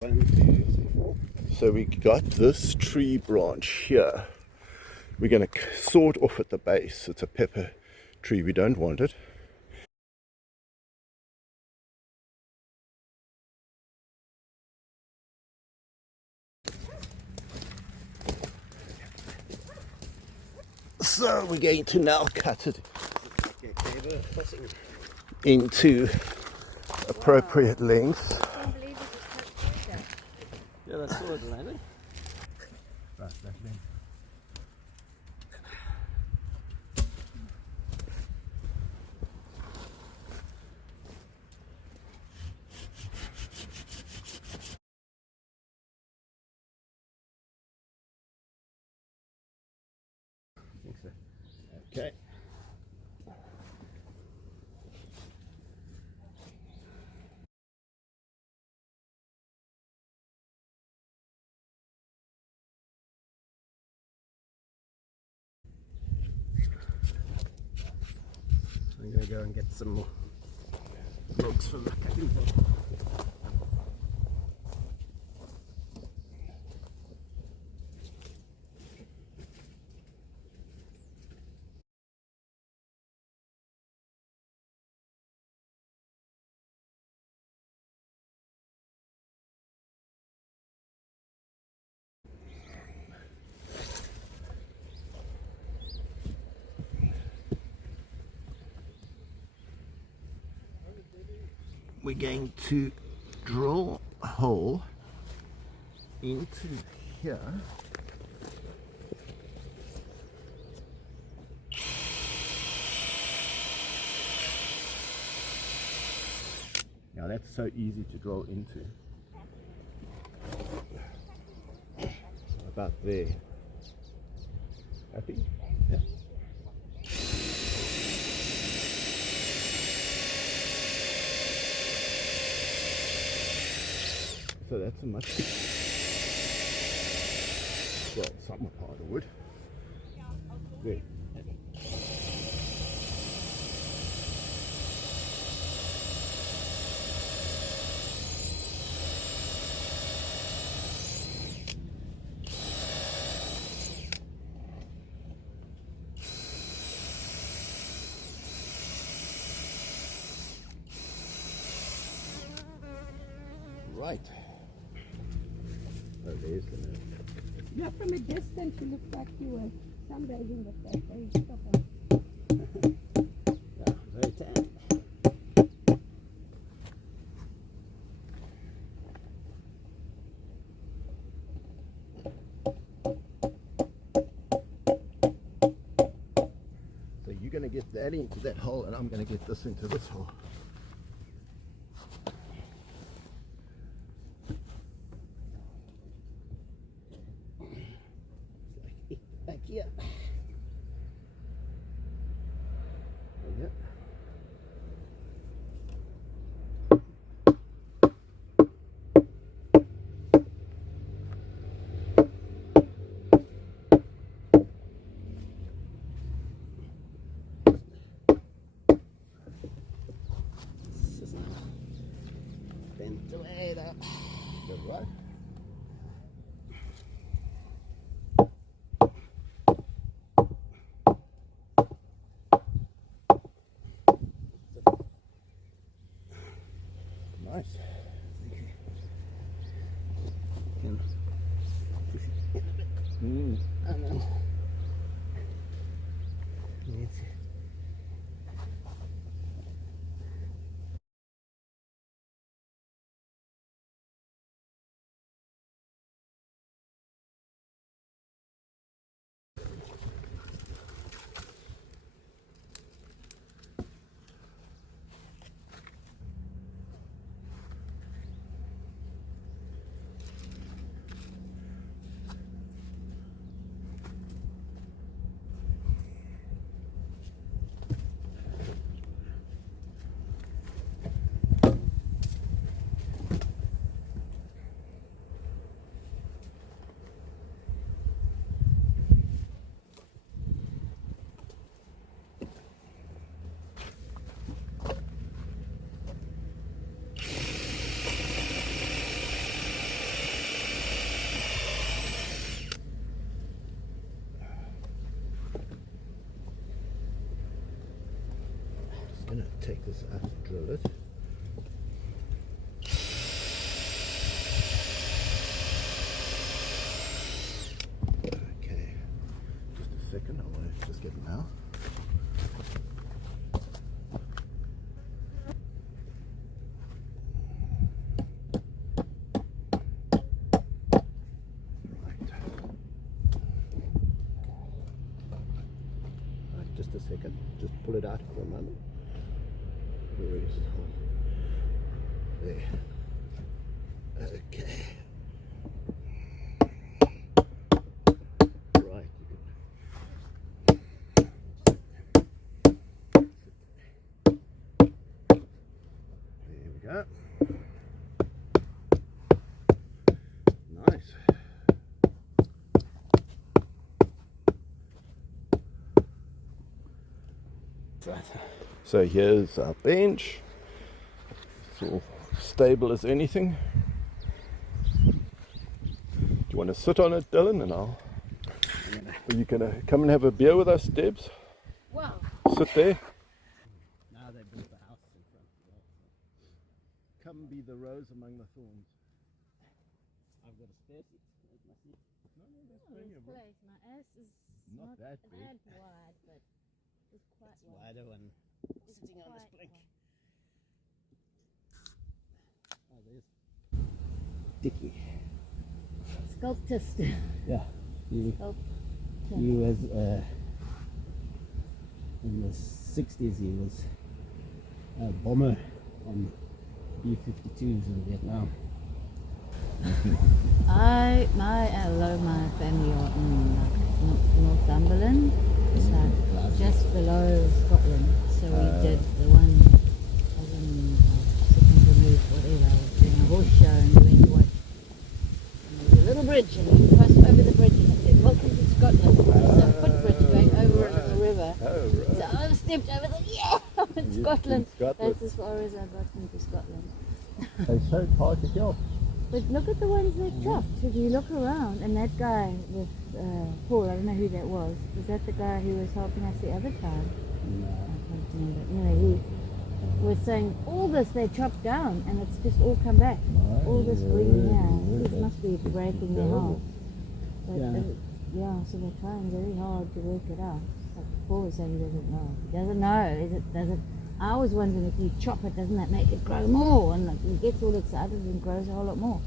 1, 2, 3, 4. So we got this tree branch here. We're going to saw it off at the base. It's a pepper tree. We don't want it. So we're going to now cut it into appropriate lengths. Yeah, that's all it, landed. Right, that's me. I think so. Okay. I'm going to go and get some more logs from the cutting board. We're going to draw a hole into here. Now that's so easy to draw into. About there. Happy? Yeah. So that's a much, well, somewhat harder wood. There. Right. Oh, there's the nose. Yeah, from a distance you look like you were sunbathing with that very stop. Yeah, very tan. So you're going to get that into that hole and I'm going to get this into this hole. Back here. Yep. Ventilator. Good luck. Nice. Can push it in a bit. And then needs take this out, drill it. Okay, just a second, I want to just get it now. Just a second, just pull it out for a moment. Where is it? There. Okay. Right. There we go. Nice. So here's our bench. It's all stable as anything. Do you want to sit on it, Dylan? And are you going to come and have a beer with us, Debs? Wow. Sit there. Now they built the house in front of it. Come be the rose among the thorns. I've got a spare seat. Where's my seat? No, that's plenty of room. Place. My ass is Not that big. wide, but it's quite It's wider when sitting on this plank. Oh, there's Dickie. Sculptist. Yeah. He was in the 60s. He was a bomber on B-52s in Vietnam. My family are in Northumberland. It's like just below Scotland. So we did the one second remove, whatever, doing a horse show and we went to watch. And there was a little bridge and you cross over the bridge and it said, "Welcome to Scotland." It's a footbridge going over a little river. Oh, right. So I stepped over the, I'm in Scotland. Scotland. That's as far as I got into Scotland. They showed hard to kill. But look at the ones they chopped. If you look around, and that guy with Paul, I don't know who that was. Was that the guy who was helping us the other time? No. I can't remember. Anyway, he was saying all this they chopped down, and it's just all come back. All this green here. This must be breaking their heart. But yeah, so they're trying very hard to work it out. Like Paul was saying, he doesn't know. He doesn't know. Does it? I was wondering if you chop it, doesn't that make it grow more? And like, he gets all excited and grows a whole lot more.